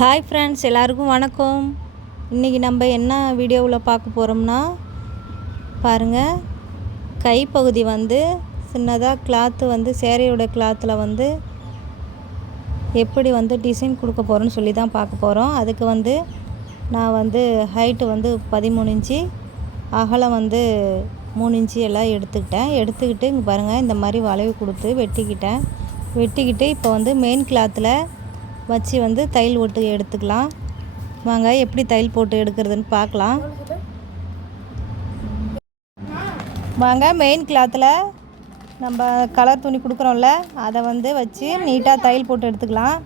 Hi friends, எல்லாருக்கும் வணக்கம். இன்றைக்கி நம்ம என்ன வீடியோவில் பார்க்க போகிறோம்னா பாருங்கள், கைப்பகுதி சின்னதாக கிளாத்து சேரீயோட கிளாத்தில் எப்படி டிசைன் கொடுக்க போகிறோன்னு சொல்லி தான் பார்க்க போகிறோம். அதுக்கு நான் ஹைட்டு 13 இன்ச்சு, அகலம் 3 இன்ச்சு எல்லாம் எடுத்துக்கிட்டு இங்கே பாருங்கள், இந்த மாதிரி வளைவு கொடுத்து வெட்டிக்கிட்டு இப்போ மெயின் கிளாத்தில் வச்சு தையல் போட்டு எடுத்துக்கலாம். வாங்க எப்படி தையல் போட்டு எடுக்கிறதுன்னு பார்க்கலாம். வாங்க, மெயின் கிளாத்தில் நம்ம கலர் துணி கொடுக்குறோம்ல, அதை வச்சு நீட்டாக தையல் போட்டு எடுத்துக்கலாம்.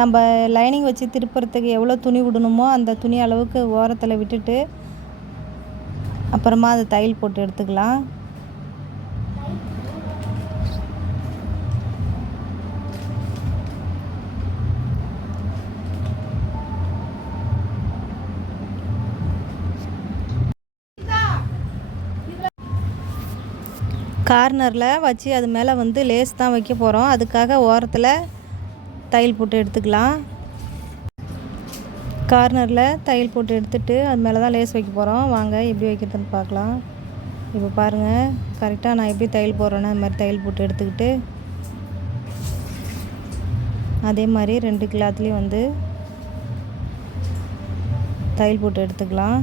நம்ம லைனிங் வச்சு திருப்புறத்துக்கு எவ்வளோ துணி விடணுமோ அந்த துணி அளவுக்கு ஓரத்தில் விட்டுட்டு அப்புறமா அதை தையல் போட்டு எடுத்துக்கலாம். கார்னரில் வச்சு அது மேலே லேஸ் தான் வைக்க போகிறோம். அதுக்காக ஓரத்தில் தையல் போட்டு எடுத்துக்கலாம். கார்னரில் தையல் போட்டு எடுத்துகிட்டு அது மேலே தான் லேஸ் வைக்க போகிறோம். வாங்க எப்படி வைக்கிறதுன்னு பார்க்கலாம். இப்போ பாருங்கள், கரெக்டாக நான் எப்படி தையல் போடுறேன்னா அது மாதிரி தையல் போட்டு எடுத்துக்கிட்டு அதே மாதிரி 2 கிளாத்லேயும் தையல் போட்டு எடுத்துக்கலாம்.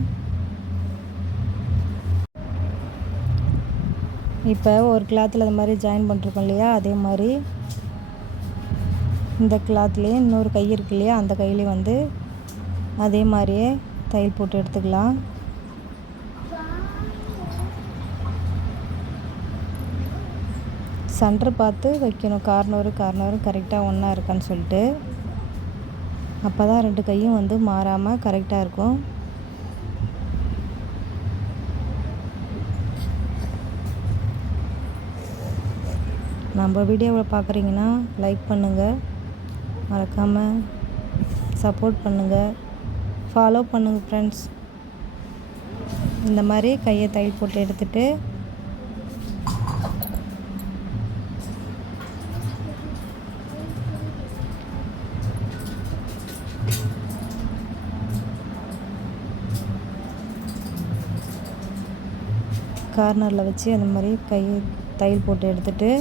இப்போ ஒரு கிளாத்தில் அது மாதிரி ஜாயின் பண்ணிருக்கோம் இல்லையா, அதே மாதிரி இந்த கிளாத்லேயே இன்னொரு கை இருக்கு இல்லையா, அந்த கையிலையும் அதே மாதிரியே தையல் போட்டு எடுத்துக்கலாம். சென்டர் பார்த்து வைக்கணும். கார்னரும் கரெக்டாக ஒன்றா இருக்கான்னு சொல்லிட்டு, அப்போ தான் 2 கையும் மாறாமல் கரெக்டாக இருக்கும். நம்ம வீடியோவை பார்க்குறீங்கன்னா லைக் பண்ணுங்கள், மறக்காமல் சப்போர்ட் பண்ணுங்கள், ஃபாலோ பண்ணுங்கள் ஃப்ரெண்ட்ஸ். இந்த மாதிரி கையை தையல் போட்டு எடுத்துகிட்டு கார்னரில் வச்சு அந்த மாதிரி கையை தையல் போட்டு எடுத்துகிட்டு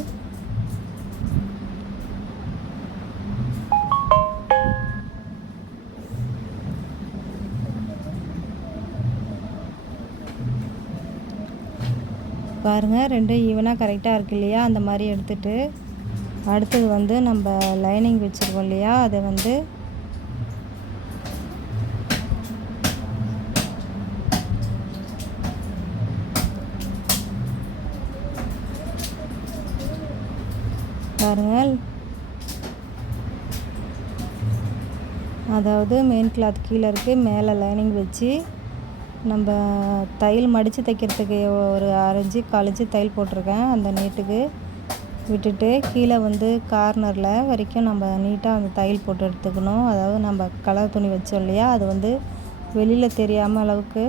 பாருங்கள், 2 ஈவனாக கரெக்டாக இருக்கு இல்லையா, அந்த மாதிரி எடுத்துகிட்டு அடுத்தது நம்ம லைனிங் வச்சுருக்கோம் இல்லையா, அதை பாருங்கள், அதாவது மெயின் கிளாத் கீழே இருக்குது, மேலே லைனிங் வச்சு நம்ம தையல் மடித்து தைக்கிறதுக்கு ஒரு 1/2 இன்ச்சு 1/4 இன்ச்சு தையல் போட்டிருக்கேன். அந்த நீட்டுக்கு விட்டுட்டு கீழே கார்னரில் வரைக்கும் நம்ம நீட்டாக அந்த தையல் போட்டு எடுத்துக்கணும். அதாவது நம்ம கலர் துணி வச்சோம் இல்லையா, அது வெளியில் தெரியாமல் அளவுக்கு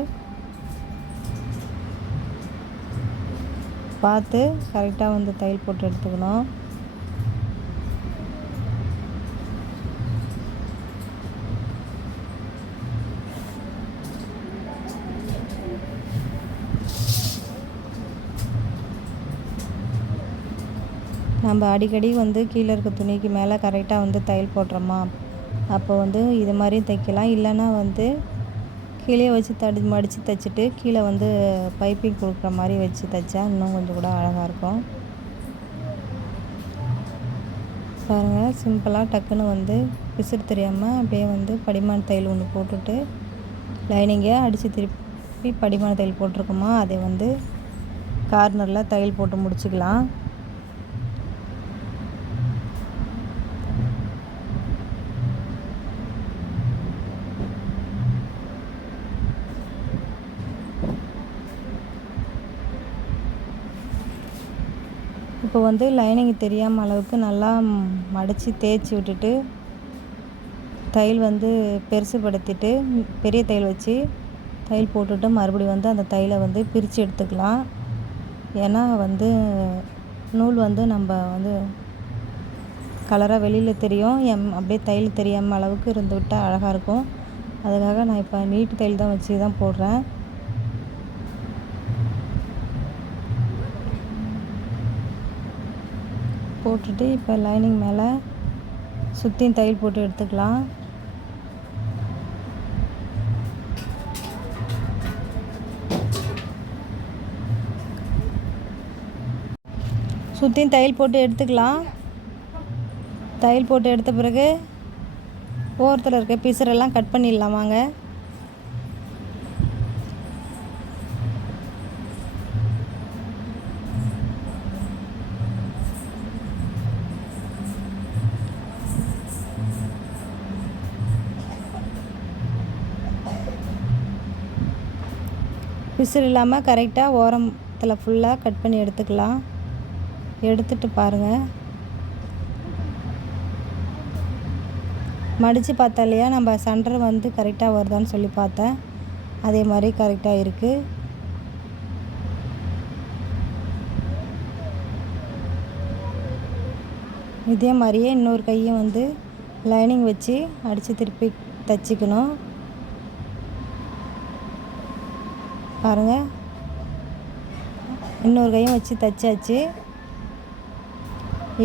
பார்த்து கரெக்டாக தையல் போட்டு எடுத்துக்கணும். நம்ம அடிக்கடி கீழே இருக்க துணிக்கு மேலே கரெக்டாக தையல் போடுறோமா, அப்போ இது மாதிரி தைக்கலாம். இல்லைன்னா கீழே வச்சு மடித்து தைச்சிட்டு கீழே பைப்பிங் கொடுக்குற மாதிரி வச்சு தைச்சா இன்னும் கொஞ்சம் கூட அழகாக இருக்கும். பாருங்கள், சிம்பிளாக டக்குன்னு பிசுறு தெரியாமல் அப்படியே படிமான தையல் ஒன்று போட்டுட்டு லைனிங்கை அடித்து திருப்பி படிமான தையல் போட்டிருக்கோமா, அதை கார்னரில் தையல் போட்டு முடிச்சுக்கலாம். இப்போ லைனிங் தெரியாமல் அளவுக்கு நல்லா மடித்து தேய்ச்சி விட்டுட்டு தையல் பெருசுபடுத்திட்டு பெரிய தையல் வச்சு தையல் போட்டுட்டு மறுபடியும் அந்த தையலை பிரித்து எடுத்துக்கலாம். ஏன்னா நூல் நம்ம கலராக வெளியில் தெரியும், அப்படியே தையல் தெரியாமல் அளவுக்கு இருந்து விட்டால் அழகாக இருக்கும். அதுக்காக நான் இப்போ நீட்டு தையல் தான் வச்சு தான் போடுறேன். போட்டுட்டு இப்போ லைனிங் மேலே சுற்றியும் தையல் போட்டு எடுத்துக்கலாம். சுற்றியும் தையல் போட்டு எடுத்துக்கலாம். தையல் போட்டு எடுத்த பிறகு ஓரத்தில் இருக்க பிசரெல்லாம் கட் பண்ணிடலாம் வாங்க. பிசுறு இல்லாமல் கரெக்டாக ஓரத்தில் ஃபுல்லாக கட் பண்ணி எடுத்துக்கலாம். எடுத்துட்டு பாருங்கள், மடித்து பார்த்தா இல்லையா நம்ம சென்டர் வந்து கரெக்டாக வருதான்னு சொல்லி பார்த்தேன். அதே மாதிரி கரெக்டாக இருக்குது. இதே மாதிரியே இன்னொரு கையும் வந்து லைனிங் வச்சு அடித்து திருப்பி தைச்சிக்கணும். பாருங்கள், இன்னொரு கையும் வச்சு தைச்சாச்சு.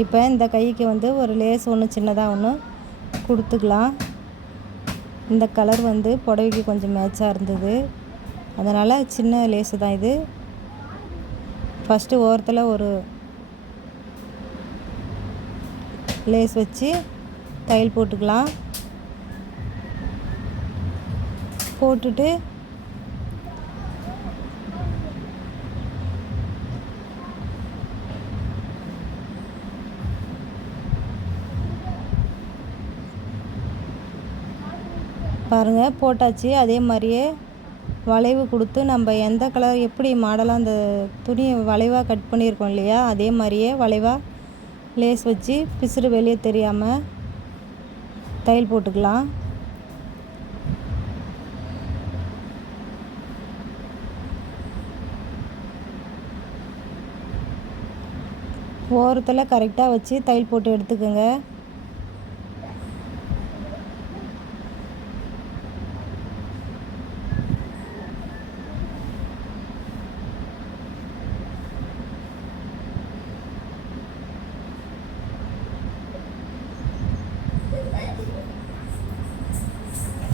இப்போ இந்த கைக்கு வந்து ஒரு லேஸ் ஒன்று சின்னதாக ஒன்று கொடுத்துக்கலாம். இந்த கலர் வந்து புடவைக்கு கொஞ்சம் மேட்சாக இருந்தது, அதனால் சின்ன லேஸு தான் இது. ஃபஸ்ட்டு ஓரத்தில் ஒரு லேஸ் வச்சு தையல் போட்டுக்கலாம். போட்டுட்டு பாருங்கள் போட்டாச்சு. அதே மாதிரியே வளைவு கொடுத்து நம்ம எந்த கலர் எப்படி மாடலாக அந்த துணியை வளைவாக கட் பண்ணியிருக்கோம் இல்லையா, அதே மாதிரியே வளைவாக லேஸ் வச்சு பிசுறு வெளியே தெரியாமல் தையல் போட்டுக்கலாம். ஓரத்தில் கரெக்டாக வச்சு தையல் போட்டு எடுத்துக்கோங்க.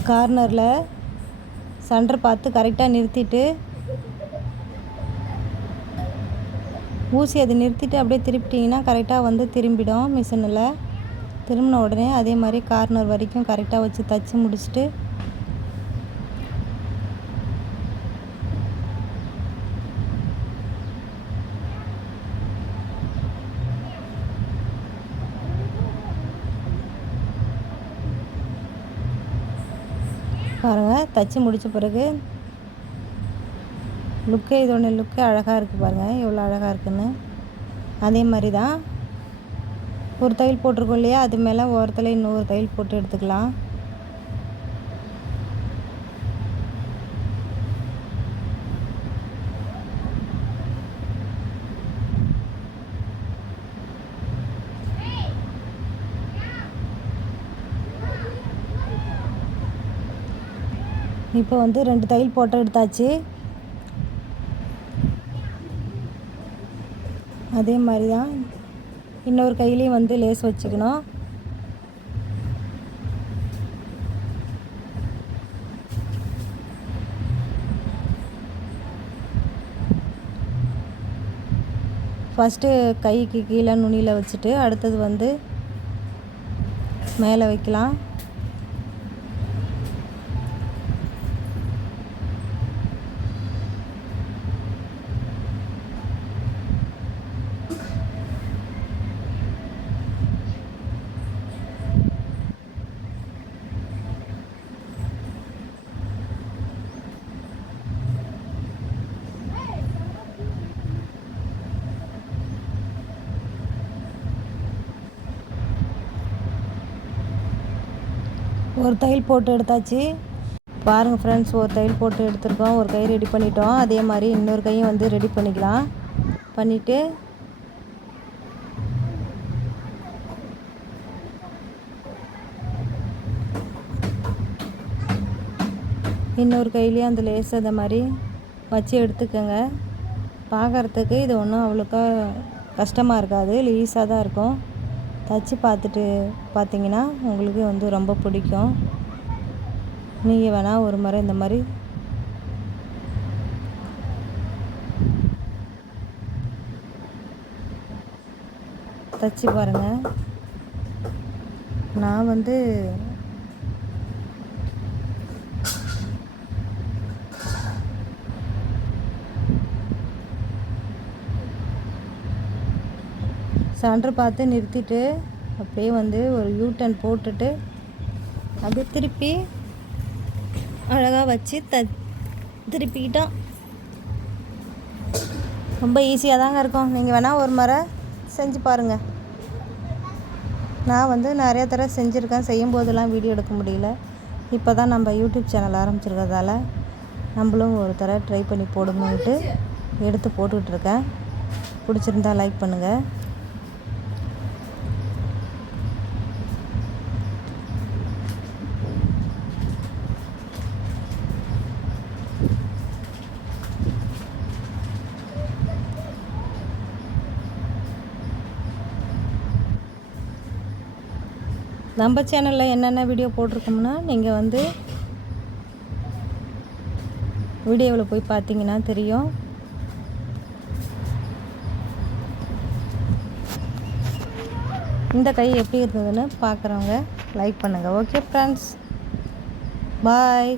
கார்னரில் சென்டர் பார்த்து கரெக்டாக நிறுத்திட்டு ஊசி அதை நிறுத்திட்டு அப்படியே திருப்பிட்டிங்கன்னா கரெக்டாக வந்து திரும்பிடும். மிஷினில் திரும்பின உடனே அதே மாதிரி கார்னர் வரைக்கும் கரெக்டாக வச்சு தைச்சி முடிச்சுட்டு பாருங்கள், தைச்சி முடித்த பிறகு இதோட லுக்கே அழகாக இருக்குது. பாருங்கள் எவ்வளோ அழகாக இருக்குன்னு. அதே மாதிரி தான் ஒரு தையல் போட்டிருக்கோம் இல்லையா, அது மேலே ஓரத்தில் இன்னொரு தையல் போட்டு எடுத்துக்கலாம். இப்போ வந்து 2 தையல் போட்டு எடுத்தாச்சு. அதே மாதிரி தான் இன்னொரு கையிலையும் வந்து லேஸ் வச்சுக்கணும். ஃபஸ்ட்டு கைக்கு கீழே நுனியில் வச்சுட்டு அடுத்தது வந்து மேலே வைக்கலாம். ஒரு தையல் போட்டு எடுத்தாச்சு. பாருங்கள் ஃப்ரெண்ட்ஸ், ஒரு தையல் போட்டு எடுத்துருக்கோம். ஒரு கை ரெடி பண்ணிட்டோம். அதே மாதிரி இன்னொரு கையும் வந்து ரெடி பண்ணிக்கலாம். பண்ணிவிட்டு இன்னொரு கையிலையும் அந்த லேஸ் அந்த மாதிரி வச்சு எடுத்துக்கோங்க. பார்க்குறதுக்கு இது ஒன்றும் அவ்வளோக்கா கஷ்டமாக இருக்காது, ஈஸியாக தான் இருக்கும். தச்சு பார்த்துட்டு பார்த்தீங்கன்னா உங்களுக்கு வந்து ரொம்ப பிடிக்கும். நீங்கள் வேணால் ஒரு முறை இந்த மாதிரி தச்சு பாருங்கள். நான் வந்து சென்டர் பார்த்து நிறுத்திட்டு அப்படியே வந்து ஒரு யூட்டன் போட்டுட்டு அப்படியே திருப்பி அழகாக வச்சு திருப்பிக்கிட்டோம். ரொம்ப ஈஸியாக தாங்க இருக்கும். நீங்கள் வேணால் ஒரு முறை செஞ்சு பாருங்கள். நான் வந்து நிறைய தடவை செஞ்சுருக்கேன். செய்யும்போதெல்லாம் வீடியோ எடுக்க முடியல. இப்போ தான் நம்ம யூடியூப் சேனல் ஆரம்பிச்சிருக்கிறதால நம்மளும் ஒரு தடவை ட்ரை பண்ணி போடணுன்ட்டு எடுத்து போட்டுட்ருக்கேன். பிடிச்சிருந்தா லைக் பண்ணுங்கள். நம்ம சேனலில் என்னென்ன வீடியோ போட்டிருக்கோம்னா நீங்கள் வந்து வீடியோவில் போய் பார்த்தீங்கன்னா தெரியும். இந்த கை எப்படி இருந்ததுன்னு பார்க்குறவங்க லைக் பண்ணுங்கள். ஓகே ஃப்ரெண்ட்ஸ், பாய்.